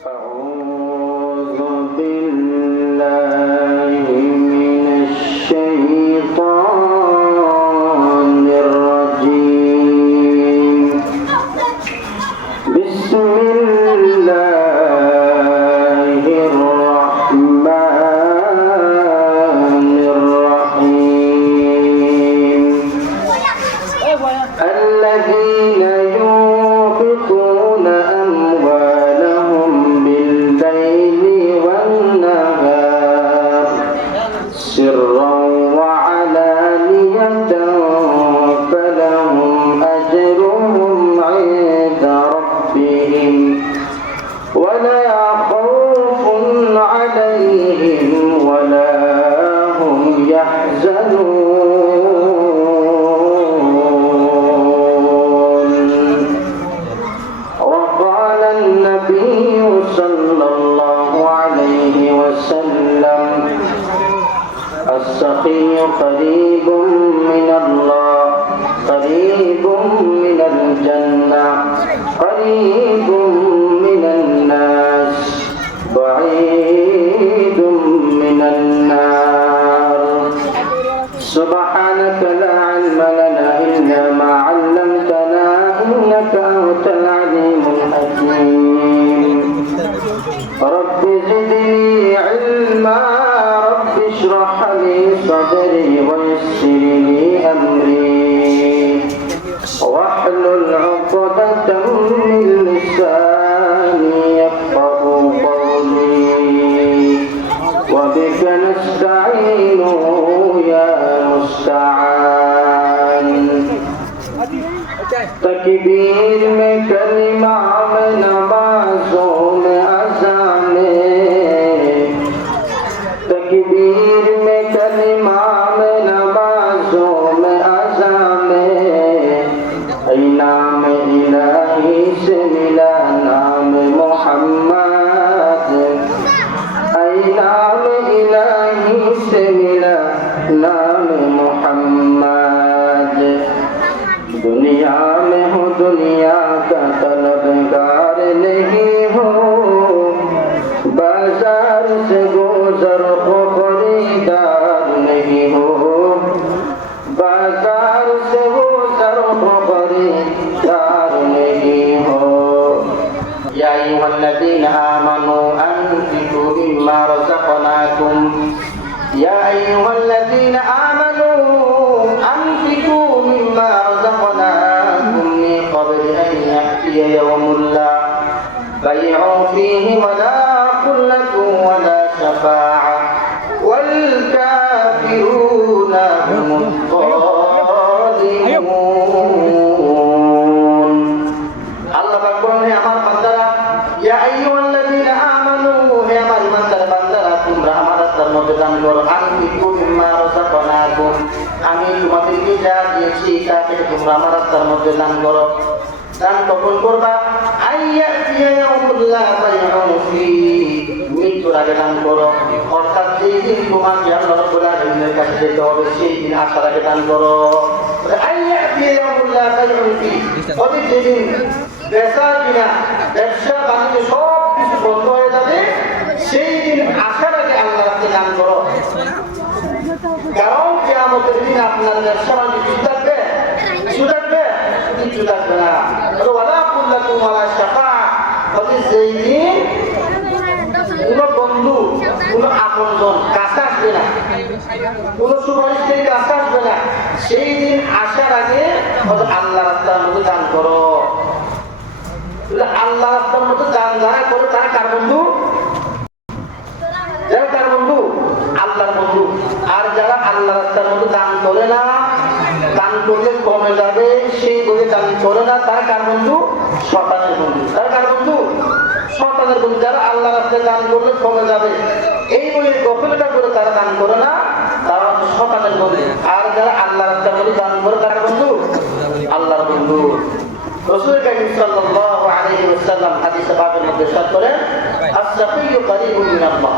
أعوذ بالله من الشيطان الرجيم. بسم الله الرحمن الرحيم. الذين ينفقون أموالهم بالليل والنهار سرا وعلانية فلهم أجرهم عند ربهم ولا خوف عليهم ولا هم يحزنون. وقال النبي صلى الله عليه وسلم: السخي قريب من الله، قريب من الجنة، قريب من الناس، بعيد من النار. سبحانك لا علم لنا إلا ما علمتنا إنك أنت العليم الحكيم. رب زدني علما، رب اشرح لي صدري ويسر لي أمري واحلل عقدة من لساني يفقه قولي وبك نستعين يا مستعان. تکبیر میں کلمہ میں نمازوں میں اذان میں، تکبیر میں کلمہ میں نمازوں میں اذان میں، اے نام الہی سے ملا نام محمد، اے نام الہی سے ملا نام محمد. दुनिया में हो दुनिया का तलबगार नहीं हो, बाजार से गुजर हो खरीदार नहीं हो, बाजार से गुजर हो खरीदार नहीं हो. या अय्युहल्लज़ीना आमनू अनफिकू मिम्मा रज़क़नाकुम, या अय्युहल्लज़ीना आमनू أنفقوا مما رزقناكم من قبل أن يأتي يوم لا بيع فيه ولا خلة ولا شفاعة والكافرون هم الظالمون. الله بقول يا أمر بندرا يا أيها الذين آمنوا يا أمر بندرا تمرا أمر ترمجدان لور أنفقوا مما رزقناكم, আমি তোমাদেরকে যা দিয়েছি তাকে তোমরা আমার রাস্তার মধ্যে দান করো. দান কখন করবা? মৃত্যুর আগে দান করো, অর্থাৎ যেই দিন তোমাকে আল্লাহ রাব্বুল আলামিনের কাছে যেতে হবে সেই দিন আসার আগে দান করো. যেদিন বেচা কিনা ব্যবসা বাণিজ্য সব কিছু বন্ধ হয়ে যাবে সেই দিন আসার আগে আল্লাহ রাস্তায় দান করো. কারণ কিয়ামতের দিন আপনার ব্যবসা বাণিজ্য কিছু থাকবে, কিছু থাকবে, কিছু থাকবে না. ওয়ালা কুল্লাকুম ওয়ালা শাফাআ, যেই দিন কোনো বন্ধু কোনো আপনজন কাছে আসবে না, কোনো সুপারিশকারী কাছে আসবে না, সেই দিন আসার আগে আল্লাহ রাস্তার মধ্যে দান করো. আল্লাহ রাস্তার মধ্যে দান যারা করে তারা কার বন্ধু? যারা কার বন্ধু? আল্লাহর বন্ধু. আর যারা আল্লাহ রাস্তার মধ্যে দান করে না, দান করলে কমে যাবে সেই বলে দান করে না, তারা কার বন্ধু? শয়তানের বন্ধু. তারা কার বন্ধু? শয়তানের বন্ধু. যারা আল্লাহ রাস্তায় দান করলে কমে যাবে এই বলে গফলতা করে তারা দান করে না, তারা শয়তানের বন্ধু. আর যারা আল্লাহ রাস্তার মধ্যে দান করে তারা বন্ধু? আল্লাহর বন্ধু. রাসূল কারীম সাল্লাল্লাহু আলাইহি ওয়াসাল্লাম হাদিসে পাকের মধ্যে ইরশাদ করেন, আস-সাফিয়্যু করিবুন মিনাল্লাহ,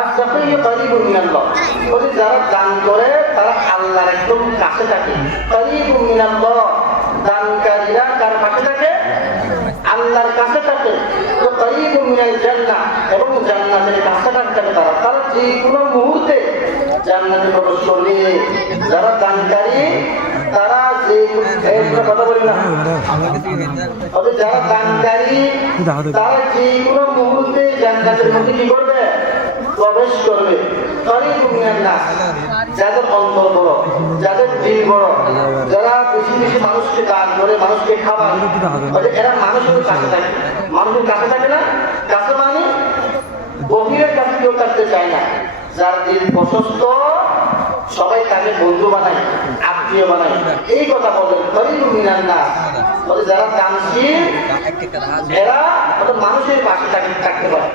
আস-সাফিয়্যু করিবুন মিনাল্লাহ, বলে যারা দান করে তারা আল্লাহর একদম কাছে থাকে. করিবুন মিনাল্লাহ, দানকারীরা কার কাছে থাকে? আল্লাহর কাছে থাকে. তো মিনাল জান্নাহ, এবং জান্নাতের কাছাকাছি থাকবে তারা। তারা যে কোনো মুহূর্তে জান্নাতে প্রবেশ করবে। যারা দানকারী তারা যে কথা বলি না, যারা দানকারী তারা যে কোনো মুহূর্তে জান্নাতের মধ্যে কি করবে? প্রবেশ করবে। যাদের অন্তর বড়, যাদের দিল বড়, যারা বেশি বেশি মানুষকে দান করে, মানুষকে খাবার, এরা মানুষের কাছে থাকে। মানুষের কাছে থাকে না, কাছে মানে গভীরের কাছে কেউ থাকতে চায় না। যার দিল প্রশস্ত সবাই তাকে বন্ধু বানায়, আত্মীয় বানায়। এই কথা বলেন করিবুন মিনান নাস, যারা দানশীল এরা মানুষের পাশে থাকতে পারে।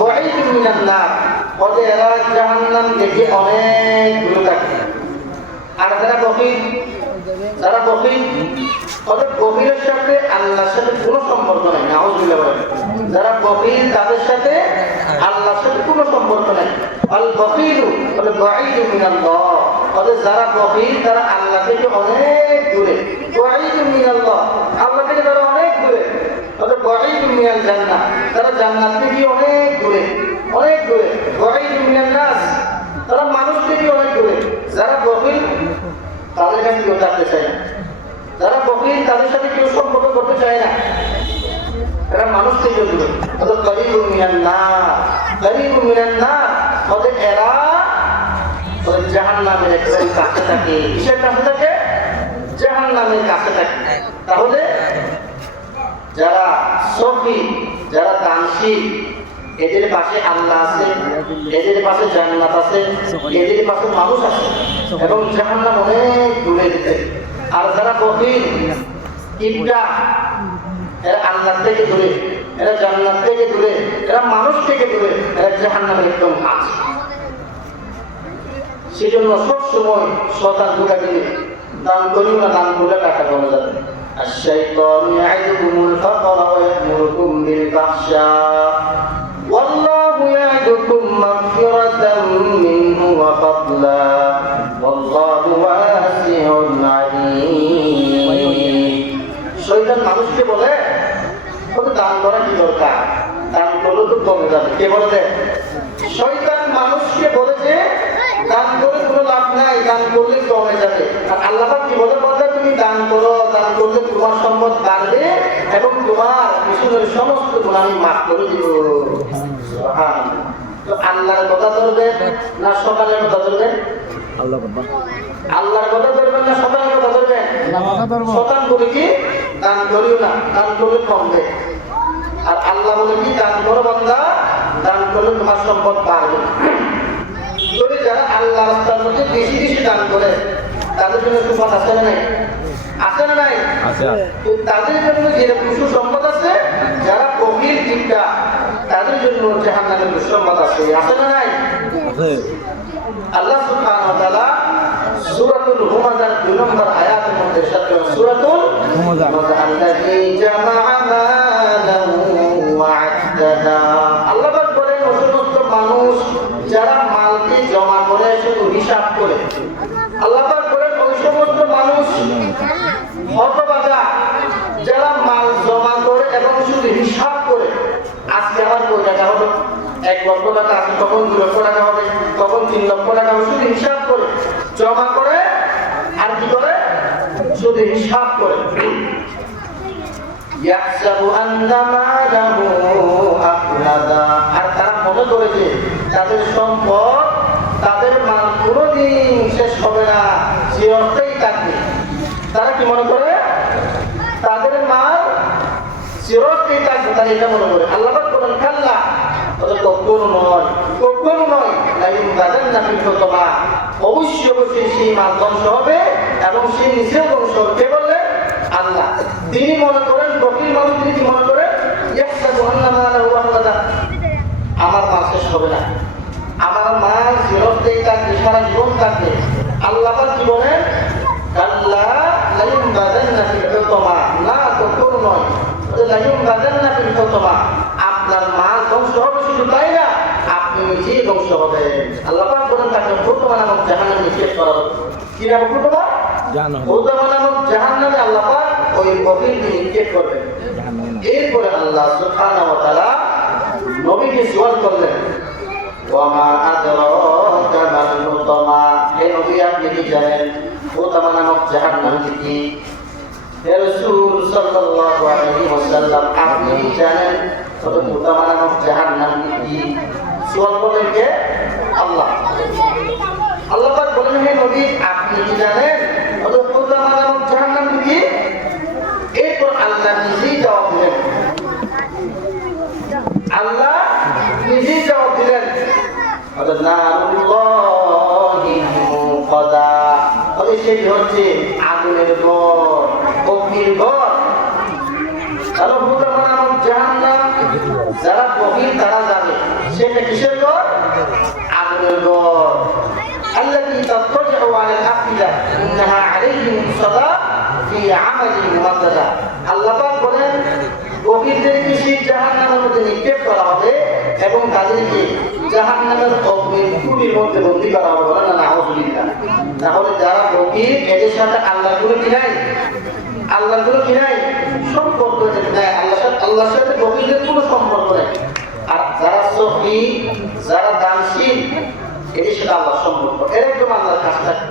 করিবুন মিনান নাস, এরা জাহান্নাম থেকে অনেক দূরে থাকে। আর যারা বখিল, যারা বখিল ওদের বখিলের সাথে আল্লাহর সাথে কোনো সম্পর্ক নেই। নাউযুবিল্লাহ বলেন, যারা বখিল তাদের সাথে আল্লাহর সাথে কোনো সম্পর্ক নেই। আল বখিলু বলে বাঈদু মিনাল্লাহ, ওদের যারা বখিল তারা আল্লাহ থেকে অনেক দূরে। বাঈদু মিনাল্লাহ, আল্লাহ থেকে তারা অনেক দূরে। ওদের বাঈদু মিনাল জান্নাহ, তারা জান্নাত থেকে অনেক দূরে, অনেক দূরে। বাঈদু মিনান নাস, তারা মানুষ থেকে অনেক দূরে। যারা বখিল তাদের কাছে কেউ থাকতে চায় না, যারা বখিল তাদের সাথে কেউ সম্পর্ক করতে চায় না, এরা মানুষ থেকে দূরে। ওদের করিবুন মিনান নাস, করিবুন মিনান নাস, ওদের এরা ওদের জাহান্নামের একদম কাছে থাকে। কিসের কাছে থাকে? জাহান্নামের কাছে থাকে। তাহলে যারা সফি, যারা দানশীল, এদের পাশে আল্লাহ আছে, এদের পাশে জান্নাত আছে, এদের পাশে মানুষ আছে, এবং জাহান্নাম অনেক দূরে দিতে। আর যারা বখিল, কিবটা, এরা আল্লাহ থেকে দূরে, এরা জান্নাত থেকে দূরে, এরা মানুষ থেকে দূরে, এরা জাহান্নামের একদম কাছে। সেজন্য সবসময় শয়তান ধোঁকা দিলে দান করিও না, দান করলে টাকা কমে যাবে। الشيطان يعدكم الفقر ويأمركم بالفحشاء والله يعدكم مغفرة منه وفضلا والله واسع عليم। শয়তান মানুষকে বলে দান করা কি দরকার, দান করলে তো কমে যাবে। কে বলে দেয়? শয়তান মানুষকে বলে যে দান করে কোনো লাভ নাই, দান করলে কমে যাবে। আর আল্লাহ পাক কি বলে? তুমি দান করো, দান করলে তোমার সম্পদ বাড়বে এবং তোমার পিছনের সমস্ত গুনাহ আমি মাফ করে দিব। তো আল্লাহর কথা ধরবেন না শয়তানের কথা ধরবেন? আল্লাহর কথা ধরবেন না শয়তানের কথা ধরবেন? শয়তান বলে কি দান করিও না, দান করলে কমবে। আর আল্লাহ বলে কি দান করো বান্দা, দান করলে তোমার সম্পদ বাড়বে। তবে যারা আল্লাহ রাস্তার মধ্যে বেশি বেশি দান করে তাদের জন্য সুসম্পদ আছে না নাই? আছে না নাই? তাদের জন্য যেরকম সুসম্পদ আছে, যারা বখিল কিবটা তাদের জন্য জাহান্নামের সুসম্পদ আছে। আছে না নাই? আল্লাহ সুবহানাহু ওয়া তাআলা সূরাতুল হুমাযার 2 নম্বর আয়াতের মধ্যে ইরশাদ করেন, সূরাতুল হুমাযা, আল্লাযী জামাআ মালাহু ওয়া আদ্দাদা। আল্লাহ পাক বলেন ওই সমস্ত মানুষ যারা মালকে জমা করে শুধু হিসাব করে। আল্লাহ পাক বলেন ওই সমস্ত মানুষ হতভাগা যারা মাল জমা করে এবং শুধু হিসাব করে। আজকে আমার কত টাকা হলো, 1 লক্ষ টাকা আছে, কখন 2 লক্ষ টাকা হবে, কখন 3 লক্ষ টাকা হবে, শুধু হিসাব করে জমা করে। আর কি করে? শুধু হিসাব করে। ইয়াহসাবু আন্না মালাহু আখলাদা, আর তারা মনে করে যে তাদের সম্পদ, তাদের মাল কোনোদিন শেষ হবে না, সে অর্থেই থাকবে। তারা কি মনে করে? তাদের মাল চিরস্থায়ী থাকবে, তারা এটা মনে করে। আল্লাহ পাক বলেন কাল্লা, কখনো নয়, কখনো নয়, অবশ্যই অবশ্যই সেই মাল ধ্বংস হবে এবং সেই নিজেও ধ্বংস হবে। কে বললেন? আল্লাহ। তিনি মনে করেন, বকিল মানুষ তিনি কি মনে করেন? আমার মাল শেষ হবে না, আমার মাল চিরস্থায়ী থাকবে, সারা জীবন থাকবে। আল্লাহ পাক কি বলেন? কাল্লা লায়ুনবাযান্না ফিল হুতামা, না কখনো নয়, লায়ুনবাযান্না ফিল হুতামা, আপনার মাল ধ্বংস হবে, শুধু তাই না আপনি নিজেই ধ্বংস হবেন। আল্লাহ পাক বলেন তাকে হুতামা নামক জাহান্নামে নিক্ষেপ করা হবে। কি নাম হুতামা? হুতামা নামক জাহান্নামে আল্লাহ পাক ওই বকিলকে নিক্ষেপ করবেন। এরপরে আল্লাহ সুবহানাহু ওয়া তাআলা নবীকে সুয়াল করলেন, ওয়ামা আদরাকা মাল হুতামা, হে নবী আপনি কি জানেন হুতামা নামক জাহান্নাম কি? হে রাসূল সাল্লাল্লাহু আলাইহি ওয়াসাল্লাম আপনি কি জানেন হুতামা নামক জাহান্নাম কি? সুয়াল করলেন কে? আল্লাহ। আল্লাহ পাক বলেন, হে নবী আপনি কি জানেন হুতামা নামক জাহান্নাম কি? এরপর আল্লাহ নিজেই জবাব দিলেন, আল্লাহ নিজেই জবাব দিলেন, সেটি হচ্ছে আগুনের ঘর, অগ্নির ঘর। যারা গভীর তারা যাবে, সেটা কিসের ঘর? আগুনের ঘর। التي تضطجع على الأفئدة إنها عليهم صلاة في عمل ممددة। আল্লাহ পাক বলেন গভীরদেরকে সেই জাহান্নামের মধ্যে নিক্ষেপ করা হবে এবং তাদেরকে জাহান্নামের অগ্নির কুড়ির মধ্যে বন্দী করা হবে। বলেন না নাউযুবিল্লাহ। তাহলে যারা গভীর এদের সাথে আল্লাহগুলো কি নাই? আল্লাহগুলো কি নাই? সম্পর্ক নাই আল্লাহর সাথে গভীরদের কোনো সম্পর্ক নেই। আর যারা সফি, যারা দানশীল, এদের সাথে আল্লাহর সম্পর্ক, এরা একদম আল্লাহর কাছে থাকে।